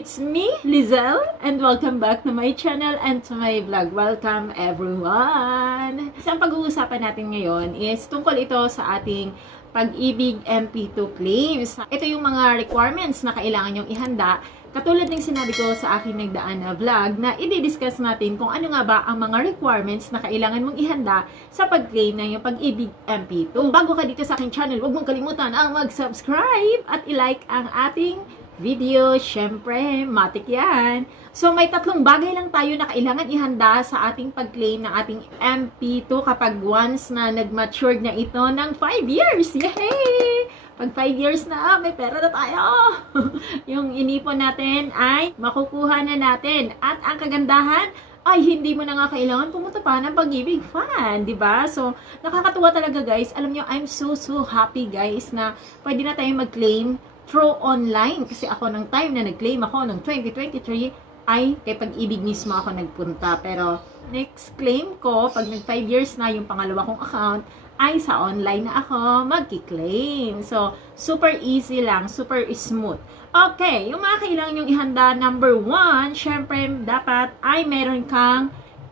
it's me, Lizelle, and welcome back to my channel and to my vlog. Welcome everyone! So, ang pag-uusapan natin ngayon is tungkol ito sa ating Pag-ibig MP2 claims. Ito yung mga requirements na kailangan nyong ihanda. Katulad ng sinabi ko sa aking nagdaan na vlog na i-discuss natin kung ano nga ba ang mga requirements na kailangan mong ihanda sa pag-claim ng yung Pag-ibig MP2. Kung bago ka dito sa aking channel, huwag mong kalimutan ang mag-subscribe at i-like ang ating video. Syempre, matik yan. So, may tatlong bagay lang tayo na kailangan ihanda sa ating pag-claim ng ating MP2 kapag once na nag-matured na ito ng 5 years. Yay! Pag 5 years na, may pera na tayo. Yung inipon natin ay makukuha na natin. At ang kagandahan, ay hindi mo na nga kailangan pumunta pa ng Pag-ibig Fund, di ba? So, nakakatuwa talaga guys. Alam nyo, I'm so happy guys na pwede na tayong mag-claim through online. Kasi ako ng time na nag-claim ako ng 2023, ay kay Pag-ibig mismo ako nagpunta. Pero next claim ko, pag nag 5 years na yung pangalawa kong account, ay sa online na ako magki-claim. So, super easy lang, super smooth. Okay, yung mga kailangan yung ihanda, number 1, syempre dapat ay meron kang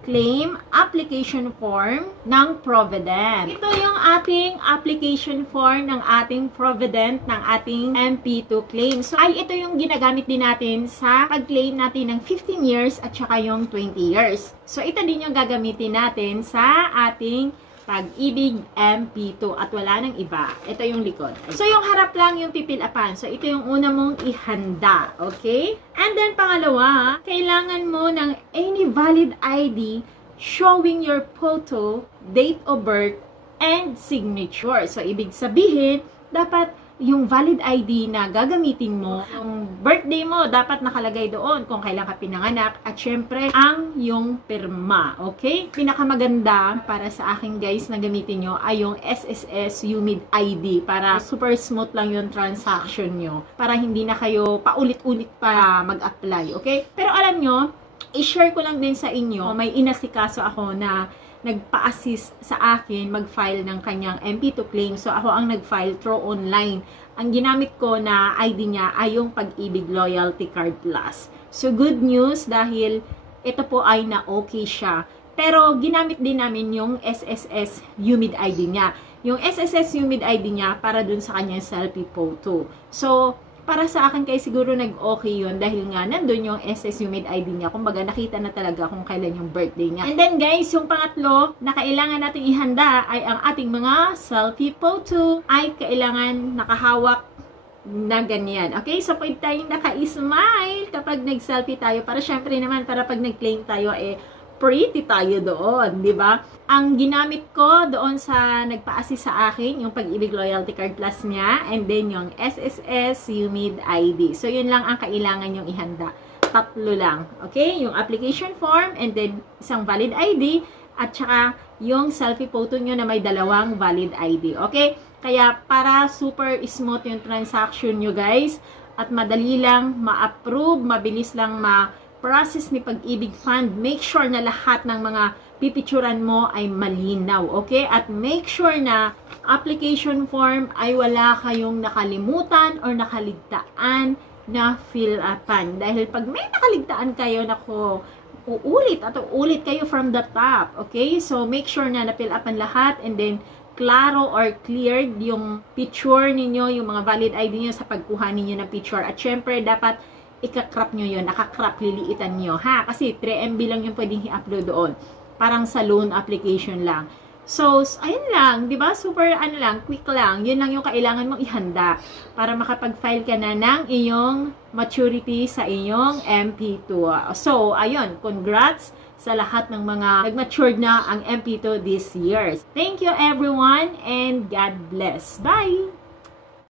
claim application form ng Provident. Ito yung ating application form ng ating Provident ng ating MP2 claim. So, ay ito yung ginagamit din natin sa pag-claim natin ng 15 years at saka yung 20 years. So, ito din yung gagamitin natin sa ating Pag-ibig MP2 at wala nang iba. Ito yung likod. So, yung harap lang yung pipilapan. So, ito yung una mong ihanda. Okay? And then, pangalawa, kailangan mo ng any valid ID showing your photo, date of birth, and signature. So, ibig sabihin, dapat yung valid ID na gagamitin mo, yung birthday mo, dapat nakalagay doon kung kailan ka pinanganak, at syempre, ang yung pirma, okay? Pinakamaganda para sa akin guys na gamitin nyo ay yung SSS UMID ID para super smooth lang yung transaction nyo, para hindi na kayo paulit-ulit pa mag-apply, okay? Pero alam nyo, i-share ko lang din sa inyo, may inasikaso ako na nagpa-assist sa akin mag-file ng kanyang MP2 claim. So, ako ang nag-file through online. Ang ginamit ko na ID niya ay yung Pag-ibig Loyalty Card Plus. So, good news dahil ito po ay na-okay siya. Pero, ginamit din namin yung SSS UMID ID niya. Yung SSS UMID ID niya para dun sa kanyang selfie photo. So, para sa akin kaya siguro nag-okay yun dahil nga nandun yung SS UMID ID niya. Kumbaga nakita na talaga kung kailan yung birthday niya. And then guys, yung pangatlo na kailangan natin ihanda ay ang ating mga selfie photo ay kailangan nakahawak na ganyan. Okay? So, pwede tayong naka-smile kapag nag-selfie tayo para syempre naman para pag nag-claim tayo pretty tayo doon, di ba? Ang ginamit ko doon sa nagpa-assist sa akin, yung Pag-ibig Loyalty Card Plus niya, and then yung SSS UMID ID. So, yun lang ang kailangan yung ihanda. Tatlo lang. Okay? Yung application form, and then isang valid ID, at saka yung selfie photo nyo na may dalawang valid ID. Okay? Kaya para super smooth yung transaction nyo guys, at madali lang ma-approve, mabilis lang process ni Pag-ibig Fund, make sure na lahat ng mga pipicturan mo ay malinaw, okay? At make sure na application form ay wala kayong nakalimutan or nakaligtaan na fill-upan. Dahil pag may nakaligtaan kayo, nako, uulit at uulit kayo from the top, okay? So, make sure na na-fill-upan lahat and then klaro or cleared yung picture ninyo, yung mga valid ID nyo sa pagkuha ninyo ng picture. At syempre, dapat ika-crop nyo yun, naka-crop, liliitan nyo, ha? Kasi 3 MB lang yung pwedeng i-upload doon. Parang sa loan application lang. So, ayun lang, di ba? Super, quick lang. Yun lang yung kailangan mong ihanda para makapag-file ka na ng iyong maturity sa iyong MP2. So, ayun, congrats sa lahat ng mga nag-matured na ang MP2 this year. Thank you everyone and God bless. Bye!